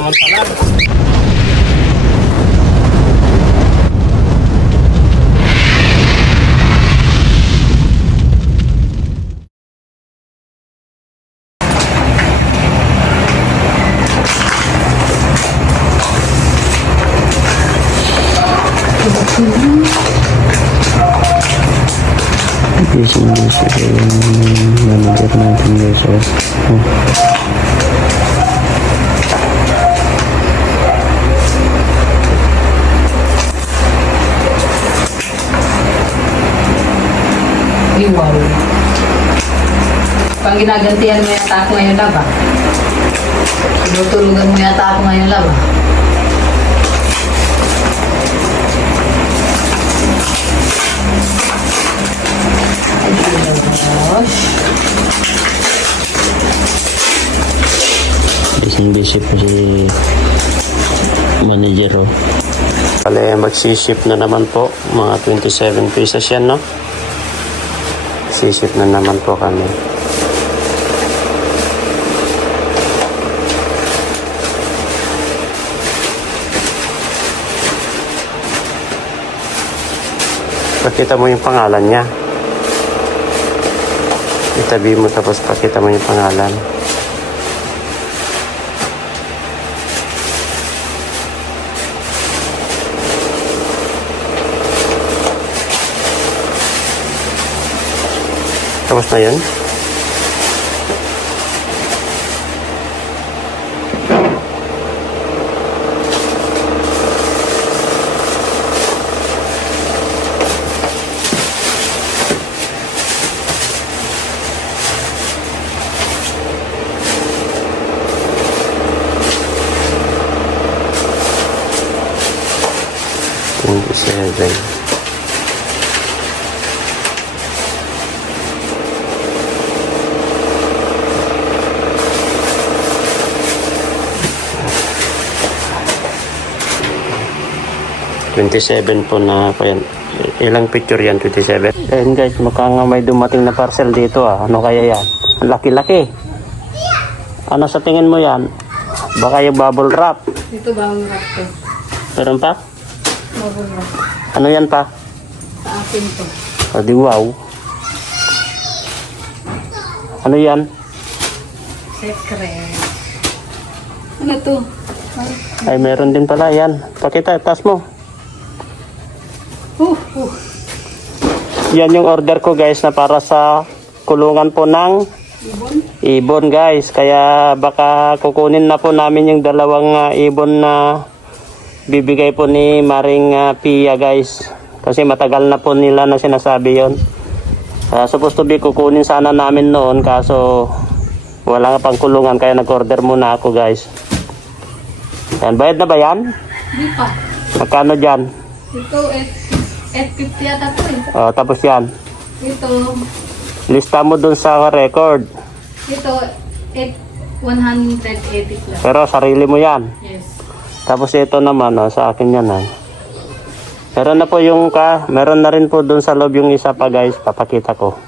naman pala. Busy yung manager natin guys. Wow. Pang ginagantihan mo yata ako ngayon laba. Tinutulugan mo yata ako ngayon laba. Busy po si manager. Kali magsiship na naman po. Mga 27 pieces yan, no? Sisip na naman po kami. Pakita mo yung pangalan niya. Itabi mo tapos pakita mo yung pangalan. Tapos na yun. Seven. Po na po yan. Ilang picture yan? 27. Ayan guys, mukhang may dumating na parcel dito ah. Ano kaya yan? Laki-laki. Ano sa tingin mo yan? Baka yung bubble wrap. Ito bubble wrap to. Meron pa? Bubble wrap. Ano yan pa? Sa akin to. O di wow. Ano yan? Secret. Ano to? Ay meron din pala yan. Pakita, taas mo. Yan yung order ko guys na para sa kulungan po ng ibon guys. Kaya baka kukunin na po namin yung dalawang ibon na bibigay po ni Maring Pia guys. Kasi matagal na po nila na sinasabi yon. Supposed to be kukunin sana namin noon kaso wala nga pang kulungan kaya nag-order muna ako guys. Yan, bayad na ba yan? Hindi pa. Magkano dyan? Ito 850 yata to eh. Tapos yan. Ito. Lista mo dun sa record. Ito 180 plus. Pero sarili mo yan. Yes. Tapos ito naman, sa akin yan. Meron na po yung meron na rin po dun sa loob yung isa pa guys. Papakita ko.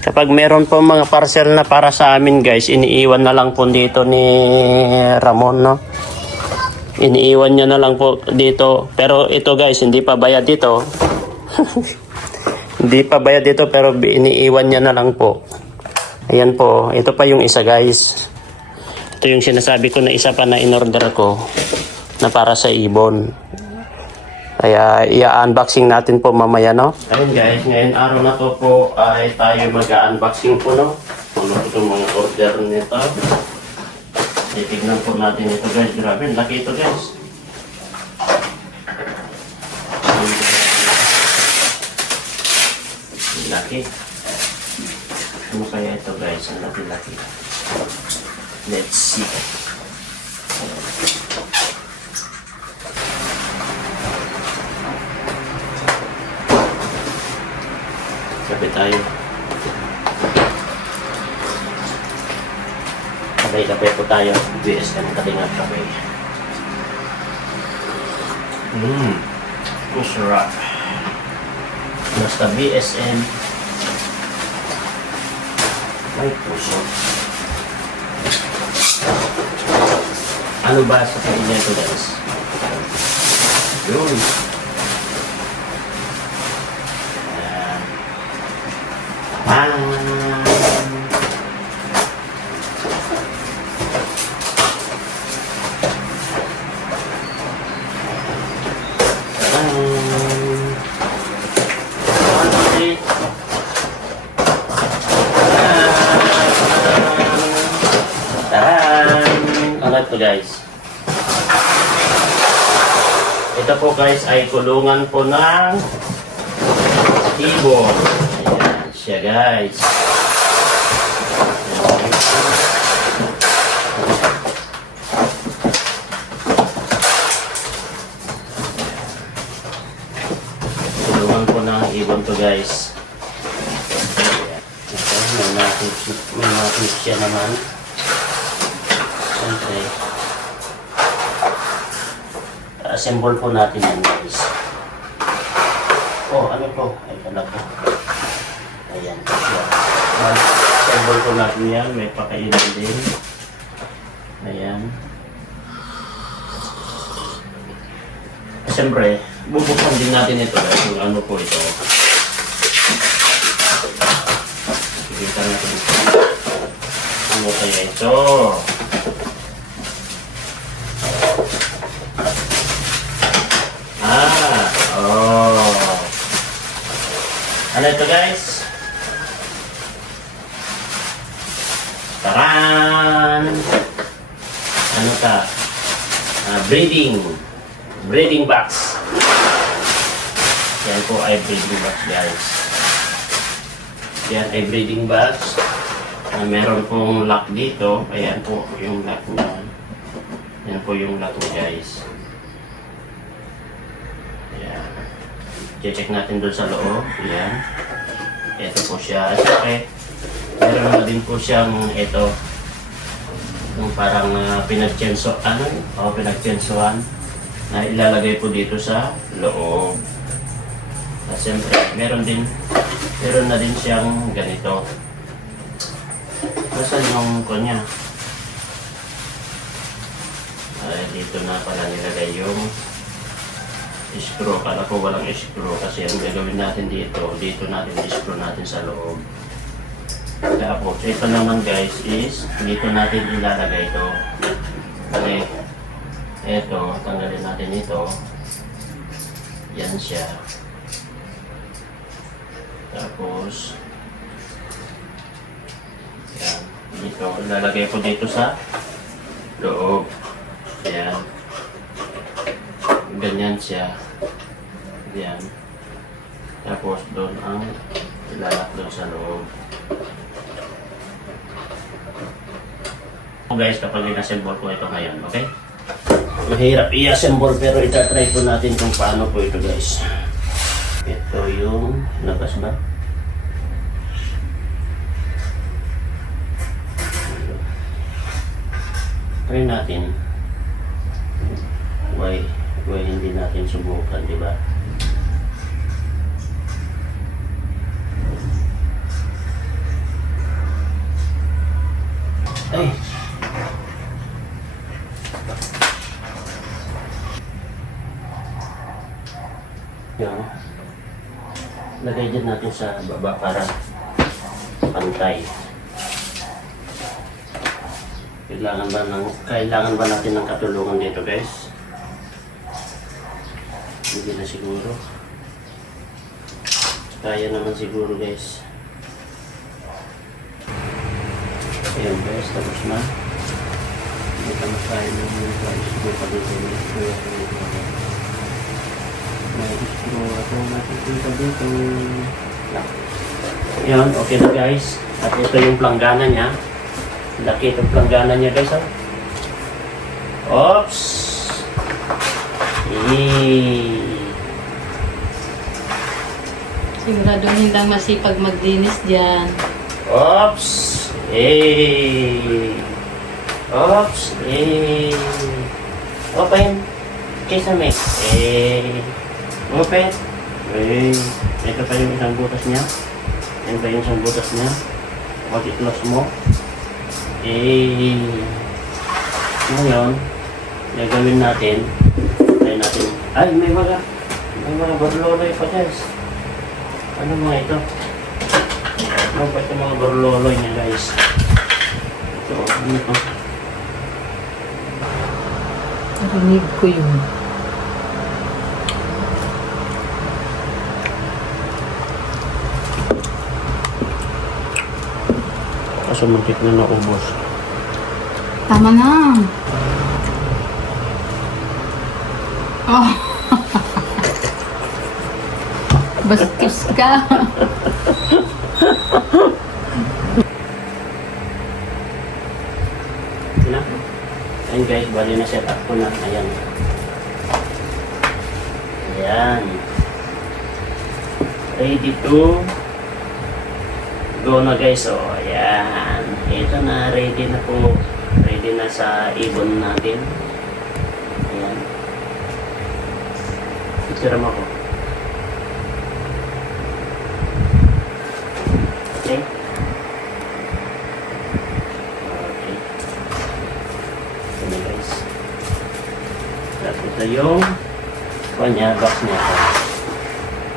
Kapag meron po mga parcel na para sa amin guys, iniiwan na lang po dito ni Ramon, no? Iniiwan niya na lang po dito. Pero ito guys, hindi pa bayad dito. Hindi pa bayad dito pero iniiwan niya na lang po. Ayan po. Ito pa yung isa guys. Ito yung sinasabi ko na isa pa na in-order ko na para sa ibon. Kaya i-unboxing natin po mamaya, no? Ayun guys, ngayon araw na po ay tayo mag-unboxing po, no? Ano po itong mga order nito. Titignan po natin ito guys. Grabe, laki ito guys. Laki. Ano kaya ito guys? Ang laki-laki. Let's see. Sabi tayo. Kape po tayo. BSM Kalinga Kape. Masarap. Basta BSM. May puso. ano ba sa kanya ito guys. Yun. Ano ito guys? Ito po guys ay kulungan po ng ibon. Ayan siya guys. Kulungan po ng ibon to guys. Ito, may natin siya naman. Siyempre, assemble po natin yan guys. Oh, ano po? Ay, pala po. Ayan. Assemble po natin yan. May pakailan din. Ayan. Siyempre, bubuksan din natin ito guys. Kung ano po ito. Kita natin. Ano kaya ito? Ano ito guys? Taran! Ano ka? Breeding box. Yan po ay breeding box guys. Yan ay breeding box. Meron pong lock dito. Ayan po yung lock niya. Yan po yung lock guys. I-check natin doon sa loob. Ayan. Ito po siya. Okay. Meron na din po siyang ito. Yung parang pinagtsensoan. Pinagtsensoan. Na ilalagay po dito sa loob. At siyempre, meron na din siyang ganito. Nasaan yung kanya? Ay, dito na pala nilagay yung screw. Kala ko walang screw kasi ang gagawin natin dito natin screw natin sa loob. Tapos ito naman guys is dito natin ilalagay ito. Kasi ito, tanggalin natin ito. Yan siya. Tapos yan, dito ilalagay ko dito sa loob. Yan. Ganyan siya. Yan. Tapos doon ang ilalak doon sa loob. So guys, kapag in-assemble ko ito ngayon, okay? Mahirap i-assemble pero itatry po natin kung paano po ito guys. Ito yung labas ba? Try natin. Why hindi natin subukan, di ba? Ay! Yan. Lagay dyan natin sa baba para pantay. Kailangan ba natin ng katulungan dito guys? Hindi na siguro. Kaya naman siguro guys. Ayan guys, tapos na. Hindi ka tayo ng mga screw pa dito. May screw ako nakikita dito. Ayan, okay na guys. At ito yung planggana niya. Laki itong planggana niya guys. Oops! Sigurado hindi masipag maglinis dyan. Oops! Oops! Open! Kisame! Open! Ito pa yung isang butas niya. Yan pa yung isang butas niya. Pag i-close mo. Ngayon, gagawin natin, try natin. Ay, may mga barloloy pa guys. Ano mga ito? Ano ba ito mga barloloy niya guys? Ito, ano ito? Narinig ko yun. Kaso muntik na naubos. Tama na. Oh. Bastos ka. Na? Ayan guys, bali na set up ko na. Ayan. Ayan. Ready to go na guys. O, ayan. Ito na, ready na po. Ready na sa ibon natin. Ayan. Picture mo ako. Okay. Okay. Ito na guys. Tapos ito yung kanya box niya po.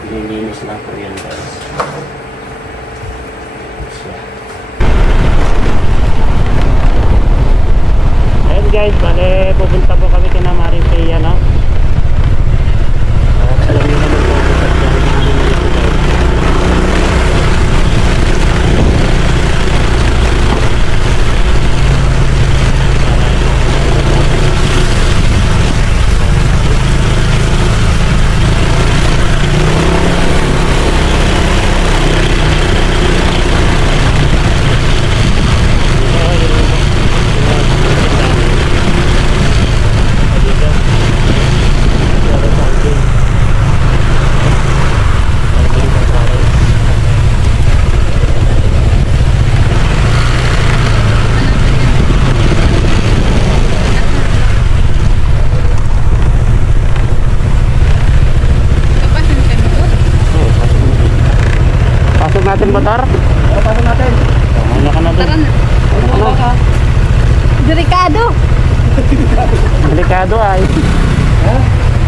Lilinis lang po yan guys. Ayan guys, bale pupunta po kami kina Maripea, no? Alam niyo naman po kung saan namin dito guys. Pasok natin motor? Oo, pasok natin. Ano ka natin? Tara na. Ano ka? Delikado. Delikado ay.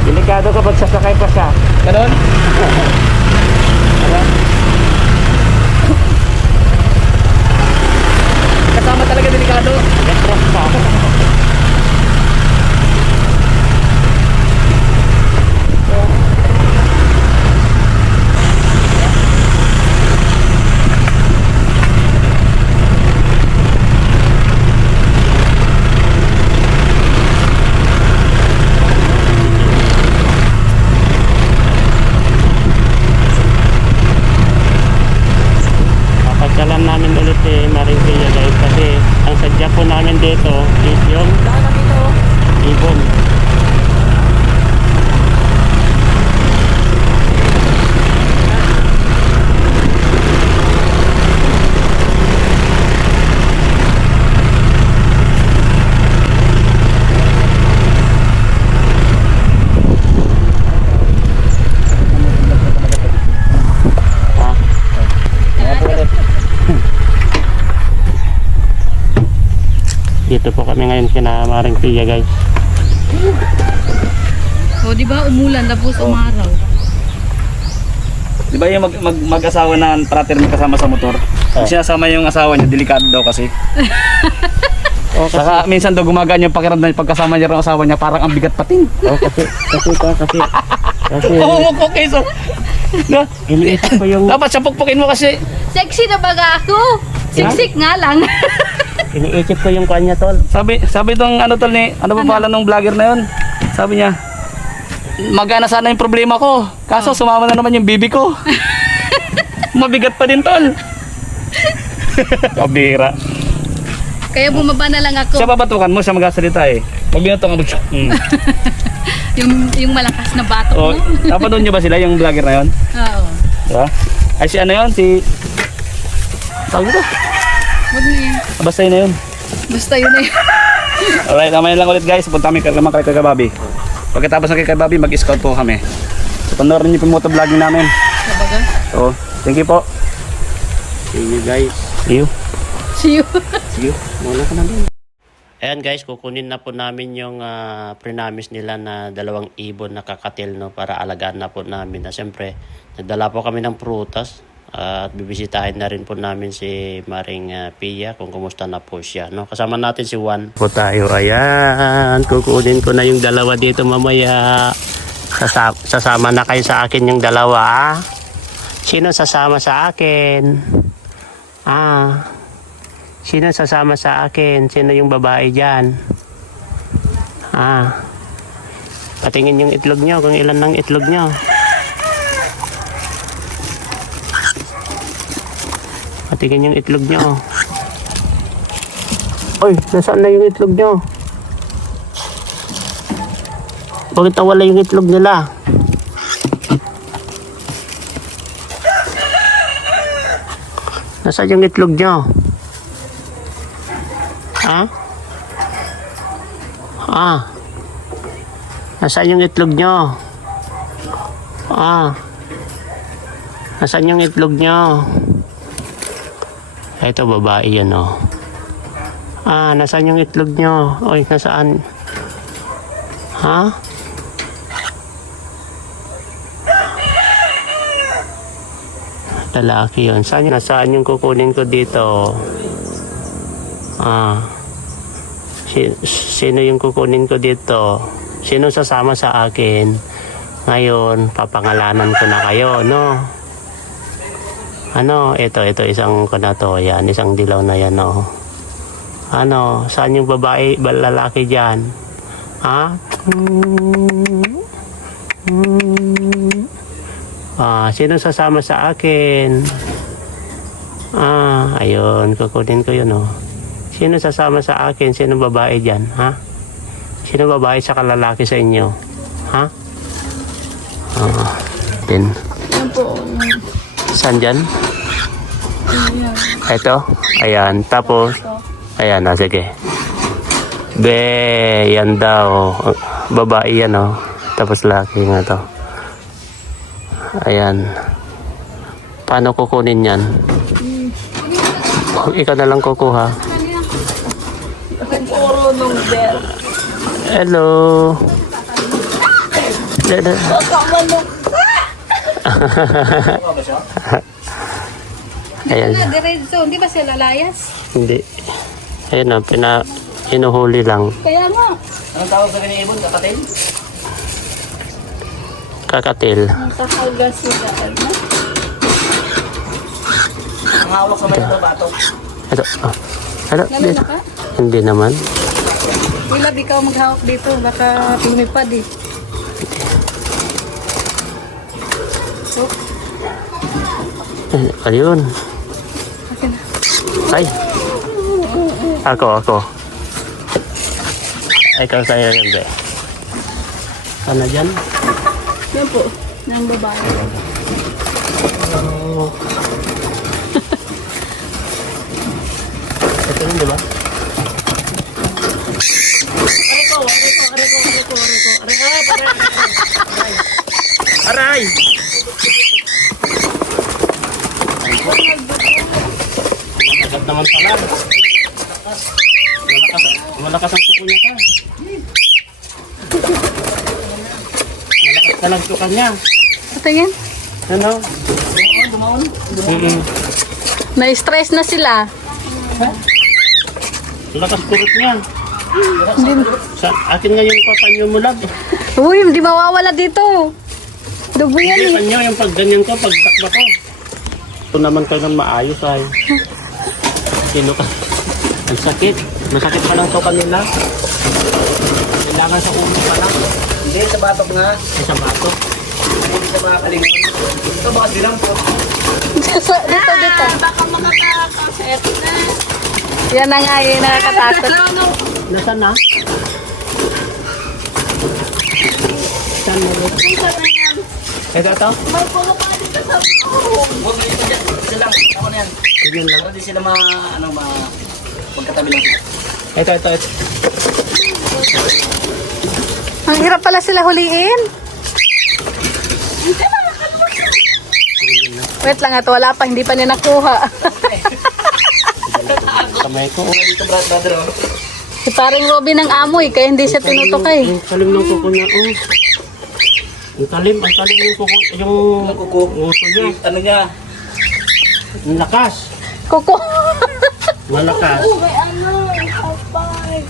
Delikado kapag sasakay pa siya. Ganon? Kasama talaga delikado. Letras pa. Papagdalan namin ulit Maripea guys kasi ang sadya po namin dito is yung ibon. Dito po kami ngayon kina Maripea guys. O, di ba umulan tapos umaraw? Di ba yung mag-asawa na prater na kasama sa motor? Pag sinasama yung asawa niya, delikado daw kasi. Oh, kasi, Saka minsan daw gumagaan yung pakiramdam niya pagkasama niya ng asawa niya, parang ang bigat pating. kasi Pumukpok kayo so. No? iniisip ko yung Dapat siya pukpukin mo kasi. Sexy na baga ako. Siksik nga lang. iniisip ko yung kanya tol. Sabi itong ano tol ni, ano ba pala nung vlogger na yun? Sabi niya, magana sana yung problema ko. Kaso sumama na naman yung bibi ko. Mabigat pa din tol. Kabira. Kaya bumaba na lang ako. Siya babatukan mo, siya magsasalita eh. Pag binatukan mo, Yung malakas na batok Oh, mo. napanood nyo ba sila yung vlogger na yun? Oo. Diba? Ay si ano yun? Si... Tawag ko? Huwag na yan. Basta yun na yun. Basta yun na yun. Alright, mamaya lang ulit guys. Punta kami naman kay Kagababi. Pagkatapos ng kay Kagababi, mag-scout po kami. So, panoorin niyo po yung motovlogging namin. Sabaga. So, thank you po. See you guys. See you. See you. See you. Muna ka na din. Ayan guys, kukunin na po namin yung prinamis nila na 2 ibon na kakatil, no, para alagaan na po namin. Na siyempre, nagdala po kami ng prutas at bibisitahin na rin po namin si Maring Pia kung kumusta na po siya, no. Kasama natin si Juan. Po tayo, ayan. Kukunin ko na yung 2 dito mamaya. Sasama na kayo sa akin yung 2, ah. Sino sasama sa akin? Sino sasama sa akin? Sino yung babae dyan? Patingin yung itlog nyo, kung ilan ng itlog nyo. Patingin yung itlog nyo. Oy, nasaan na yung itlog nyo? Bakit nawala yung itlog nila? Nasaan yung itlog nyo? Nasaan yung itlog nyo? Nasaan yung itlog nyo? Ito, babae yan, oh. Nasaan yung itlog nyo? Oy, nasaan? Lalaki yun. Nasaan yung kukunin ko dito? Sino yung kukunin ko dito? Sino sasama sa akin? Ngayon, papangalanan ko na kayo, no? Ito, isang ko na to. Yan, isang dilaw na yan, no? Saan yung babae, lalaki dyan? Sino sasama sa akin? Ayun, kukunin ko yun, oh. Sino sasama sa akin? Sino babae dyan, ha? Sino babae sa lalaki sa inyo? Ha? Din. Yan po. Saan dyan? Ayan. Ito? Ayan. Tapos, ayan, sige. Yan daw. Babae yan, oh. Tapos laki nga to. Ayan. Paano kukunin yan? Ikaw na lang kukuha. Hello. Ayan. Diretso, hindi ba sila layas? Hindi. Ayan o, inuhuli lang. Kaya nga. Anong tawag sa kanyang ibon? Kakatil? Kakatil. Nakahagas sila. Ang hawak sa mga bato. Ito. Ano? Lalo na ka? Hindi naman. Wala, ikaw maghawak dito. Baka lumipad eh. Ayun. Okay na. Ay. Ako. Ikaw sa'yo yun, be. Sana dyan? Yan po. Ng babae. Ito yun, di ba? Aray! Agad naman pala. Malakas ang tuko niya ka. Malakas ka lang tukan niya. Patingin. Ano? Dumaon? Na-stress na sila. Malakas kurot niya. Sa akin nga yung papanyumulag. Uy, hindi mawawala dito. Dugo yan Hindi, eh. kanyo yung pag ganyan ko, pag takba ko. Ito naman kayo ng maayos ay. Sino ka? Ang sakit. Masakit pa lang to kanila. Kailangan sa ulo pa lang. Hindi, sa batok nga. Ay, sa bato. Hindi sa mga kalingon. Ito baka silang po. Dito. Baka makakakaset na. Yan na nga yung nakakatakot. Nasaan na? Saan mo? Ito. May puno pa dito sa Huwag na ito dyan. Isa lang. Ako na yan. Tignan lang. Para di sila magkatabi lang sila. Ito. Ang hirap pala sila huliin. Wait lang at wala pa, hindi pa niya nakuha. Kamay ko. Mga dito brother oh. Si paring Robin ang amoy, kaya hindi siya tinutokay. Ang talim ng kuko niya. Oh. Ang talim ng kuko. Yung Kuko. uso niya. Ano niya? Ang lakas. Kuko. Malakas. May ano, kapay.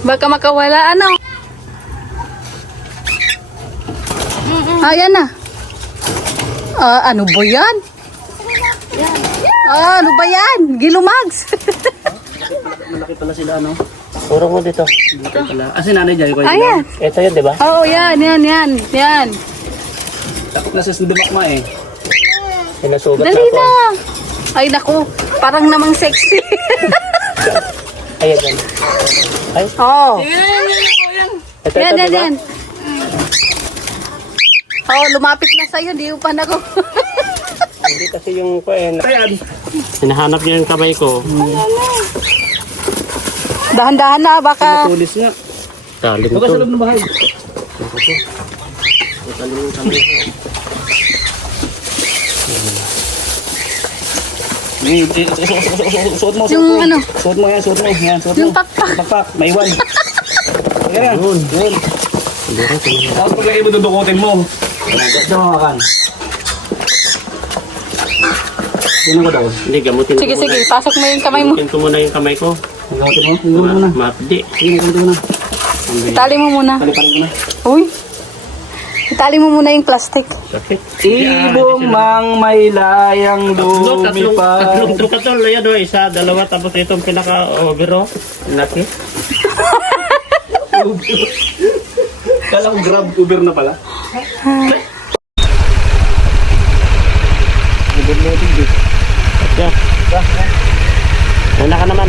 Baka makawala, ano? Ayan na. Ano ba yan? Ano ba yan? Gilumags. Malaki pala sila, ano? Puro mo dito. Malaki pala. Ah, si nanay dyan. Ayan. Ito yun, di ba? Oo, yan. Takot na sa sindimak mo eh. Pinasugat Dali na ako. na. Ay, naku. Parang namang sexy. Ayan yan. Ay, Oo. ito, Yan, di ba? yan. Oo, lumapit na sa'yo. Di upan ako. Hindi kasi yung kuwan. Ayan. Hinahanap niya yung kamay ko. Dahan-dahan na. Baka... Tulis nga. Talim Huwag ka sa to. loob ng bahay. Talim yung kamay ko. Suot mo, Yung ano? Suot mo yan, suot mo. Yan, suot mo. Yung pakpak. Pakpak, maiwan. Ayan. Yun. Yun. Hindi rin sila. Tapos pagkakay mo, dudukutin mo. Ito mga kan. Yan ko daw. Hindi, gamutin Sige, ko sige. muna. Pasok mo yung kamay mo. Gamutin ko muna yung kamay ko. Gamutin mo. Gamutin mo na. Mapdi. Sige, gamutin mo na. Itali mo muna. Paliparin ko na. Uy. Itali mo muna yung plastic. Sakit. Ibong mang may layang lumipad. Tatlong tukatol. Ayan o, isa, dalawa, tapos itong pinaka-overo. Laki. Kala ko grab Uber na pala. Yeah. Wala ka naman.